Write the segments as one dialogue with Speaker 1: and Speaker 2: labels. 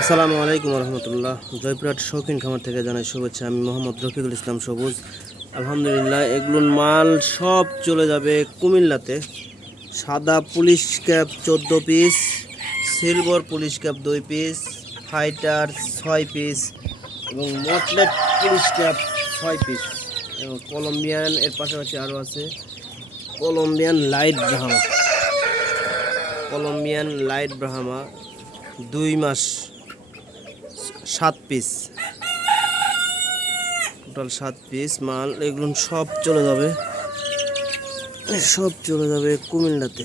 Speaker 1: আসসালামু আলাইকুম রহমতুল্লাহ জয়পুরহাট শৌখিন খামার থেকে জানাই শুভেচ্ছা আমি মোহাম্মদ রফিকুল ইসলাম সবুজ আলহামদুলিল্লাহ এগুলোর মাল সব চলে যাবে কুমিল্লাতে সাদা পুলিশ ক্যাপ চোদ্দো পিস সিলভার পুলিশ ক্যাপ দুই পিস ফাইটার ছয় পিস এবং মটলেট পুলিশ ক্যাপ ছয় পিস এবং কলম্বিয়ান এর পাশাপাশি আরও আছে Colombian light Brahma Colombian light Brahma দুই মাস সাত পিস টোটাল সাত পিস মাল এগুলো সব চলে যাবে সব চলে যাবে কুমিল্লাতে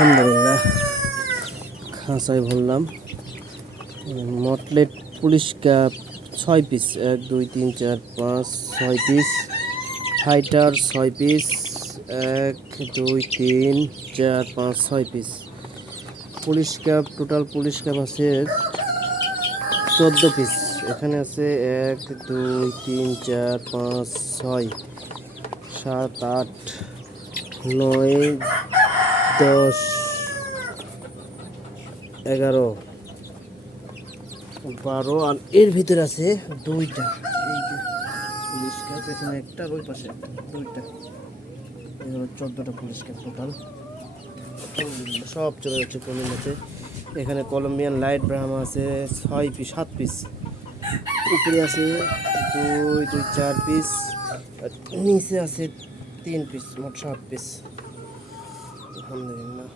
Speaker 1: আলহামদুলিল্লাহ খাঁচায় ভরলাম মটলেট পুলিশ কাপ ছয় পিস এক দুই তিন চার পাঁচ ছয় পিস ফাইটার ছয় পিস এক দুই তিন চার পাঁচ ছয় piece police cap total police cap আছে চোদ্দো পিস এখানে আছে এক দুই তিন চার পাঁচ ছয় সাত আট নয় দশ এগারো বারো আর এর ভিতরে আছে দুইটা পুলিশ ক্যাপ এখানে একটা ওই পাশে দুইটা এগুলো চোদ্দোটা পুলিশ ক্যাপ টোটাল সব চলে যাচ্ছে কলম আছে এখানে কলম্বিয়ান লাইট ব্রাহ্মা আছে ছয় পিস সাত পিস উপরে আছে দুই দুই চার পিস নিচে আছে তিন পিস মোট সাত পিস আলহামদুলিল্লাহ